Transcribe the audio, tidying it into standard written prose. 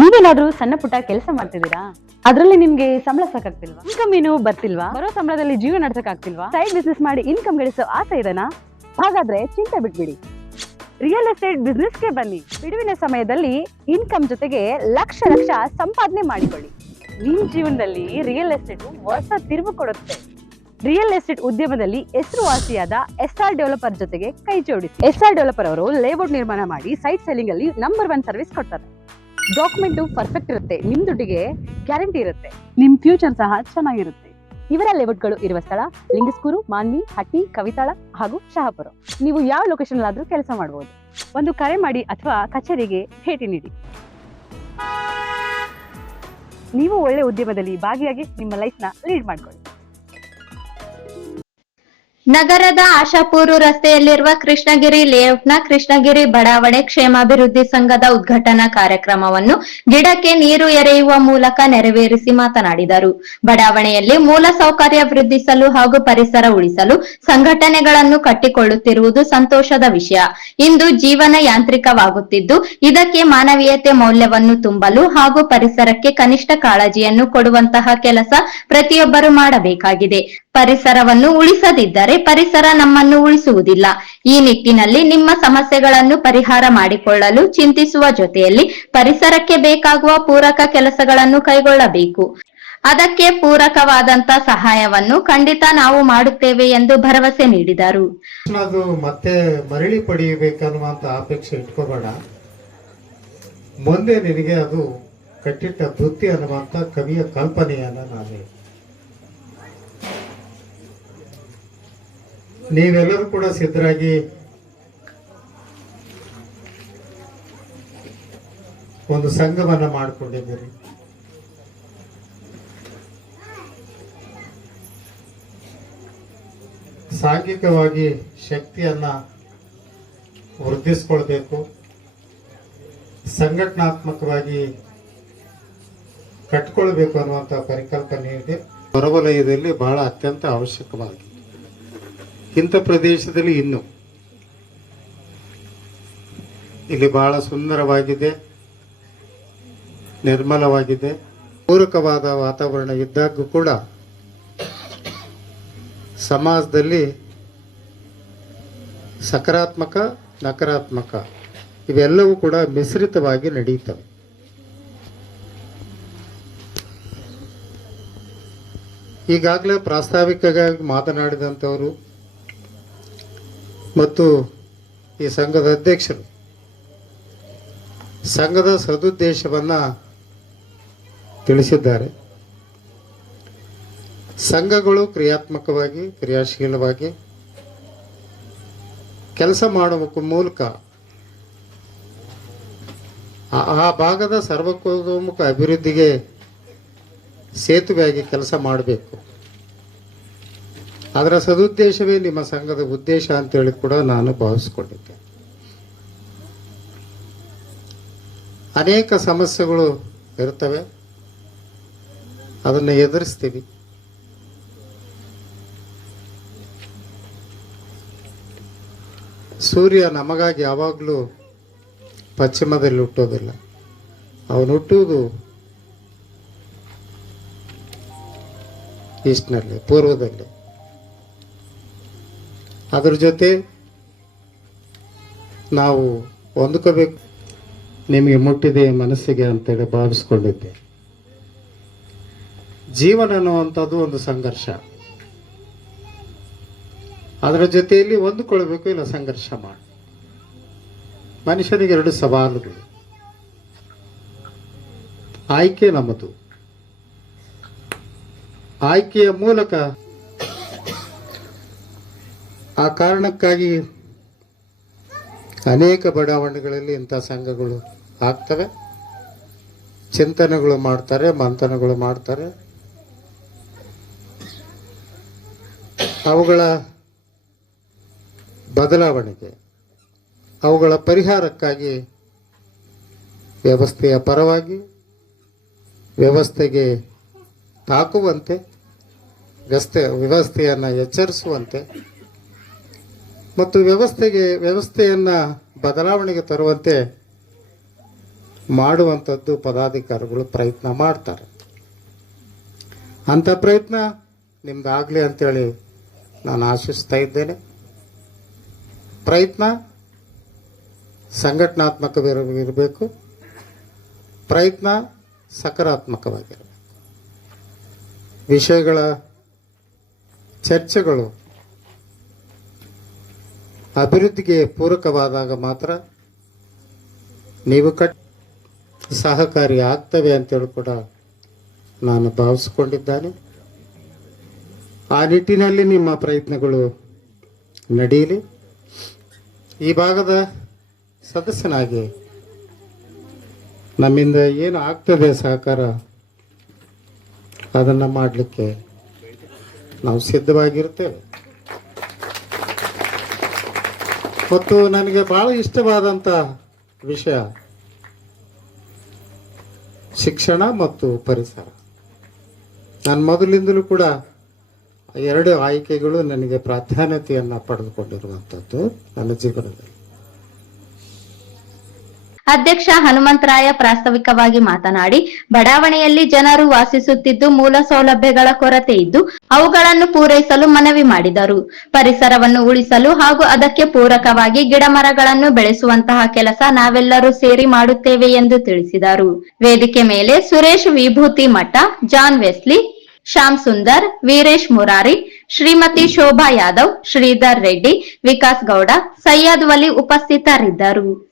ನೀವೇನಾದ್ರೂ ಸಣ್ಣ ಪುಟ್ಟ ಕೆಲಸ ಮಾಡ್ತಿದ್ದೀರಾ? ಅದ್ರಲ್ಲಿ ನಿಮ್ಗೆ ಸಂಬಳ ಸಾಕಾಗ್ತಿಲ್ವಾ? ಇನ್ಕಮ್ ಏನು ಬರ್ತಿಲ್ವಾ? ಬರೋ ಸಂಬಳದಲ್ಲಿ ಜೀವನ ನಡ್ಸಕ್ ಆಗ್ತಿಲ್ವಾ? ಸೈಡ್ ಬಿಸ್ನೆಸ್ ಮಾಡಿ ಇನ್ಕಮ್ ಗಳಿಸೋ ಆಸೆ ಇದೆನಾ? ಹಾಗಾದ್ರೆ ಚಿಂತೆ ಬಿಟ್ಬಿಡಿ, ರಿಯಲ್ ಎಸ್ಟೇಟ್ ಬಿಸ್ನೆಸ್ಗೆ ಬನ್ನಿ. ಬಿಡುವಿನ ಸಮಯದಲ್ಲಿ ಇನ್ಕಮ್ ಜೊತೆಗೆ ಲಕ್ಷ ಲಕ್ಷ ಸಂಪಾದನೆ ಮಾಡಿಕೊಳ್ಳಿ. ನಿಮ್ ಜೀವನದಲ್ಲಿ ರಿಯಲ್ ಎಸ್ಟೇಟ್ ಹೊಸ ತಿರುವು ಕೊಡುತ್ತೆ. ರಿಯಲ್ ಎಸ್ಟೇಟ್ ಉದ್ಯಮದಲ್ಲಿ ಹೆಸರುವಾಸಿಯಾದ ಎಸ್ಆರ್ ಡೆವಲಪರ್ ಜೊತೆಗೆ ಕೈ ಜೋಡಿಸಿ. ಎಸ್ಆರ್ ಡೆವಲಪರ್ ಅವರು ಲೇಔಟ್ ನಿರ್ಮಾಣ ಮಾಡಿ ಸೈಟ್ ಸೆಲ್ಲಿಂಗ್ ಅಲ್ಲಿ ನಂಬರ್ 1 ಸರ್ವಿಸ್ ಕೊಡ್ತಾರೆ. ಡಾಕ್ಯುಮೆಂಟ್ ಪರ್ಫೆಕ್ಟ್ ಇರುತ್ತೆ, ನಿಮ್ ದುಡ್ಡಿಗೆ ಗ್ಯಾರಂಟಿ ಇರುತ್ತೆ, ನಿಮ್ ಫ್ಯೂಚರ್ ಸಹ ಚೆನ್ನಾಗಿರುತ್ತೆ. ಇವರ ಲೇಔಟ್ಗಳು ಇರುವ ಸ್ಥಳ ಲಿಂಗಸ್ಕೂರು, ಮಾನ್ವಿ, ಹಟ್ಟಿ, ಕವಿತಾಳ ಹಾಗೂ ಶಹಾಪುರ. ನೀವು ಯಾವ ಲೊಕೇಶನ್ ಆದ್ರೂ ಕೆಲಸ ಮಾಡಬಹುದು. ಒಂದು ಕರೆ ಮಾಡಿ ಅಥವಾ ಕಚೇರಿಗೆ ಭೇಟಿ ನೀಡಿ. ನೀವು ಒಳ್ಳೆ ಉದ್ಯಮದಲ್ಲಿ ಭಾಗಿಯಾಗಿ ನಿಮ್ಮ ಲೈಫ್ ನ ಲೀಡ್ ಮಾಡ್ಕೊಳ್ಳಿ. ನಗರದ ಆಶಾಪುರ ರಸ್ತೆಯಲ್ಲಿರುವ ಕೃಷ್ಣಗಿರಿ ಲೇಔಟ್ನ ಕೃಷ್ಣಗಿರಿ ಬಡಾವಣೆ ಕ್ಷೇಮಾಭಿವೃದ್ಧಿ ಸಂಘದ ಉದ್ಘಾಟನಾ ಕಾರ್ಯಕ್ರಮವನ್ನು ಗಿಡಕ್ಕೆ ನೀರು ಎರೆಯುವ ಮೂಲಕ ನೆರವೇರಿಸಿ ಮಾತನಾಡಿದರು. ಬಡಾವಣೆಯಲ್ಲಿ ಮೂಲ ಸೌಕರ್ಯ ವೃದ್ಧಿಸಲು ಹಾಗೂ ಪರಿಸರ ಉಳಿಸಲು ಸಂಘಟನೆಗಳನ್ನು ಕಟ್ಟಿಕೊಳ್ಳುತ್ತಿರುವುದು ಸಂತೋಷದ ವಿಷಯ. ಇಂದು ಜೀವನ ಯಾಂತ್ರಿಕವಾಗುತ್ತಿದ್ದು, ಇದಕ್ಕೆ ಮಾನವೀಯತೆ ಮೌಲ್ಯವನ್ನು ತುಂಬಲು ಹಾಗೂ ಪರಿಸರಕ್ಕೆ ಕನಿಷ್ಠ ಕಾಳಜಿಯನ್ನು ಕೊಡುವಂತಹ ಕೆಲಸ ಪ್ರತಿಯೊಬ್ಬರು ಮಾಡಬೇಕಾಗಿದೆ. ಪರಿಸರವನ್ನು ಉಳಿಸದಿದ್ದರೆ ಪರಿಸರ ನಮ್ಮನ್ನು ಉಳಿಸುವುದಿಲ್ಲ. ಈ ನಿಟ್ಟಿನಲ್ಲಿ ನಿಮ್ಮ ಸಮಸ್ಯೆಗಳನ್ನು ಪರಿಹಾರ ಮಾಡಿಕೊಳ್ಳಲು ಚಿಂತಿಸುವ ಜೊತೆಯಲ್ಲಿ ಪರಿಸರಕ್ಕೆ ಬೇಕಾಗುವ ಪೂರಕ ಕೆಲಸಗಳನ್ನು ಕೈಗೊಳ್ಳಬೇಕು. ಅದಕ್ಕೆ ಪೂರಕವಾದಂತ ಸಹಾಯವನ್ನು ಖಂಡಿತ ನಾವು ಮಾಡುತ್ತೇವೆ ಎಂದು ಭರವಸೆ ನೀಡಿದರು. ಅದು ಮತ್ತೆ ಮರಳಿ ಪಡೆಯಬೇಕನ್ನುವಂತ ಅಪೇಕ್ಷೆ ಇಟ್ಕೋಬೇಡ. ಮುಂದೆ ನಿನಗೆ ಅದು ಕಟ್ಟಿಟ್ಟ ವೃತ್ತಿ ಅನ್ನುವಂತ ಕವಿಯ ಕಲ್ಪನೆಯನ್ನ ನಾನು ನೀವೆಲ್ಲರೂ ಕೂಡ ಸಿದ್ಧರಾಗಿ ಒಂದು ಸಂಘವನ್ನ ಮಾಡಿಕೊಂಡಿದ್ದೀರಿ. ಸಾಂಘಿಕವಾಗಿ ಶಕ್ತಿಯನ್ನ ವೃದ್ಧಿಸಿಕೊಳ್ಬೇಕು, ಸಂಘಟನಾತ್ಮಕವಾಗಿ ಕಟ್ಕೊಳ್ಬೇಕು ಅನ್ನುವಂಥ ಪರಿಕಲ್ಪನೆ ಇದೆ. ಹೊರವಲಯದಲ್ಲಿ ಬಹಳ ಅತ್ಯಂತ ಅವಶ್ಯಕವಾಗಿದೆ. ಇಂಥ ಪ್ರದೇಶದಲ್ಲಿ ಇನ್ನು ಇಲ್ಲಿ ಬಹಳ ಸುಂದರವಾಗಿದೆ, ನಿರ್ಮಲವಾಗಿದೆ, ಪೂರಕವಾದ ವಾತಾವರಣ ಇದ್ದಾಗೂ ಕೂಡ ಸಮಾಜದಲ್ಲಿ ಸಕಾರಾತ್ಮಕ ನಕಾರಾತ್ಮಕ ಇವೆಲ್ಲವೂ ಕೂಡ ಮಿಶ್ರಿತವಾಗಿ ನಡೆಯುತ್ತವೆ. ಈಗಾಗಲೇ ಪ್ರಾಸ್ತಾವಿಕವಾಗಿ ಮಾತನಾಡಿದಂಥವರು ಮತ್ತು ಈ ಸಂಘದ ಅಧ್ಯಕ್ಷರು ಸಂಘದ ಸದುದ್ದೇಶವನ್ನು ತಿಳಿಸಿದ್ದಾರೆ. ಸಂಘಗಳು ಕ್ರಿಯಾತ್ಮಕವಾಗಿ ಕ್ರಿಯಾಶೀಲವಾಗಿ ಕೆಲಸ ಮಾಡುವ ಮೂಲಕ ಆ ಭಾಗದ ಸರ್ವತೋಮುಖ ಅಭಿವೃದ್ಧಿಗೆ ಸೇತುವೆಯಾಗಿ ಕೆಲಸ ಮಾಡಬೇಕು. ಅದರ ಸದುದ್ದೇಶವೇ ನಿಮ್ಮ ಸಂಘದ ಉದ್ದೇಶ ಅಂತೇಳಿ ಕೂಡ ನಾನು ಭಾವಿಸಿಕೊಂಡಿದ್ದೆ. ಅನೇಕ ಸಮಸ್ಯೆಗಳು ಇರ್ತವೆ, ಅದನ್ನು ಎದುರಿಸ್ತೀವಿ. ಸೂರ್ಯ ನಮಗಾಗಿ ಯಾವಾಗಲೂ ಪಶ್ಚಿಮದಲ್ಲಿ ಹುಟ್ಟೋದಿಲ್ಲ, ಅವನು ಹುಟ್ಟುವುದು ಈಸ್ಟ್ನಲ್ಲಿ, ಪೂರ್ವದಲ್ಲಿ. ಅದ್ರ ಜೊತೆ ನಾವು ಹೊಂದ್ಕೋಬೇಕು. ನಿಮಗೆ ಮುಟ್ಟಿದೆ ಮನಸ್ಸಿಗೆ ಅಂತೇಳಿ ಭಾವಿಸ್ಕೊಂಡಿದ್ದೆ. ಜೀವನ ಅನ್ನುವಂಥದ್ದು ಒಂದು ಸಂಘರ್ಷ. ಅದರ ಜೊತೆಯಲ್ಲಿ ಹೊಂದಿಕೊಳ್ಬೇಕು, ಇಲ್ಲ ಸಂಘರ್ಷ ಮಾಡಿ. ಮನುಷ್ಯನಿಗೆ 2 ಸವಾಲುಗಳು. ಆಯ್ಕೆ ನಮ್ಮದು. ಆಯ್ಕೆಯ ಮೂಲಕ ಆ ಕಾರಣಕ್ಕಾಗಿ ಅನೇಕ ಬಡಾವಣೆಗಳಲ್ಲಿ ಇಂಥ ಸಂಘಗಳು ಆಗ್ತವೆ. ಚಿಂತನೆಗಳು ಮಾಡ್ತಾರೆ, ಮಂಥನಗಳು ಮಾಡ್ತಾರೆ. ಅವುಗಳ ಬದಲಾವಣೆಗೆ, ಅವುಗಳ ಪರಿಹಾರಕ್ಕಾಗಿ ವ್ಯವಸ್ಥೆಯ ಪರವಾಗಿ, ವ್ಯವಸ್ಥೆಗೆ ತಾಕುವಂತೆ, ವ್ಯವಸ್ಥೆಯನ್ನು ಎಚ್ಚರಿಸುವಂತೆ ಮತ್ತು ವ್ಯವಸ್ಥೆಯನ್ನು ಬದಲಾವಣೆಗೆ ತರುವಂತೆ ಮಾಡುವಂಥದ್ದು ಪದಾಧಿಕಾರಿಗಳು ಪ್ರಯತ್ನ ಮಾಡ್ತಾರೆ. ಅಂಥ ಪ್ರಯತ್ನ ನಿಮ್ದಾಗಲಿ ಅಂತೇಳಿ ನಾನು ಆಶಿಸ್ತಾ ಇದ್ದೇನೆ. ಪ್ರಯತ್ನ ಸಂಘಟನಾತ್ಮಕವಿರಬೇಕು, ಪ್ರಯತ್ನ ಸಕಾರಾತ್ಮಕವಾಗಿರಬೇಕು. ವಿಷಯಗಳ ಚರ್ಚೆಗಳು ಅಭಿವೃದ್ಧಿಗೆ ಪೂರಕವಾದಾಗ ಮಾತ್ರ ನೀವು ಸಹಕಾರಿ ಆಗ್ತವೆ ಅಂತೇಳಿ ಕೂಡ ನಾನು ಭಾವಿಸಿಕೊಂಡಿದ್ದೇನೆ. ಆ ನಿಟ್ಟಿನಲ್ಲಿ ನಿಮ್ಮ ಪ್ರಯತ್ನಗಳು ನಡೆಯಲಿ. ಈ ಭಾಗದ ಸದಸ್ಯನಾಗಿ ನಮ್ಮಿಂದ ಏನು ಆಗ್ತದೆ ಸಹಕಾರ ಅದನ್ನು ಮಾಡಲಿಕ್ಕೆ ನಾವು ಸಿದ್ಧವಾಗಿರ್ತೇವೆ. ಮತ್ತು ನನಗೆ ಬಹಳ ಇಷ್ಟವಾದಂಥ ವಿಷಯ ಶಿಕ್ಷಣ ಮತ್ತು ಪರಿಸರ. ನಾನು ಮೊದಲಿಂದಲೂ ಕೂಡ ಎರಡು ಆಯ್ಕೆಗಳು ನನಗೆ ಪ್ರಾಧಾನ್ಯತೆಯನ್ನು ಪಡೆದುಕೊಂಡಿರುವಂಥದ್ದು ನನ್ನ ಜೀವನದಲ್ಲಿ. ಅಧ್ಯಕ್ಷ ಹನುಮಂತರಾಯ ಪ್ರಾಸ್ತಾವಿಕವಾಗಿ ಮಾತನಾಡಿ, ಬಡಾವಣೆಯಲ್ಲಿ ಜನರು ವಾಸಿಸುತ್ತಿದ್ದು ಮೂಲ ಸೌಲಭ್ಯಗಳ ಕೊರತೆ ಇದ್ದು ಅವುಗಳನ್ನು ಪೂರೈಸಲು ಮನವಿ ಮಾಡಿದರು. ಪರಿಸರವನ್ನು ಉಳಿಸಲು ಹಾಗೂ ಅದಕ್ಕೆ ಪೂರಕವಾಗಿ ಗಿಡ ಮರಗಳನ್ನು ಬೆಳೆಸುವಂತಹ ಕೆಲಸ ನಾವೆಲ್ಲರೂ ಸೇರಿ ಮಾಡುತ್ತೇವೆ ಎಂದು ತಿಳಿಸಿದರು. ವೇದಿಕೆ ಮೇಲೆ ಸುರೇಶ್ ವಿಭೂತಿ ಮಠ, ಜಾನ್ ವೆಸ್ಲಿ, ಶ್ಯಾಮ್ ಸುಂದರ್, ವೀರೇಶ್ ಮುರಾರಿ, ಶ್ರೀಮತಿ ಶೋಭಾ ಯಾದವ್, ಶ್ರೀಧರ್ ರೆಡ್ಡಿ, ವಿಕಾಸ್ ಗೌಡ, ಸೈಯದ್ ವಲಿ ಉಪಸ್ಥಿತರಿದ್ದರು.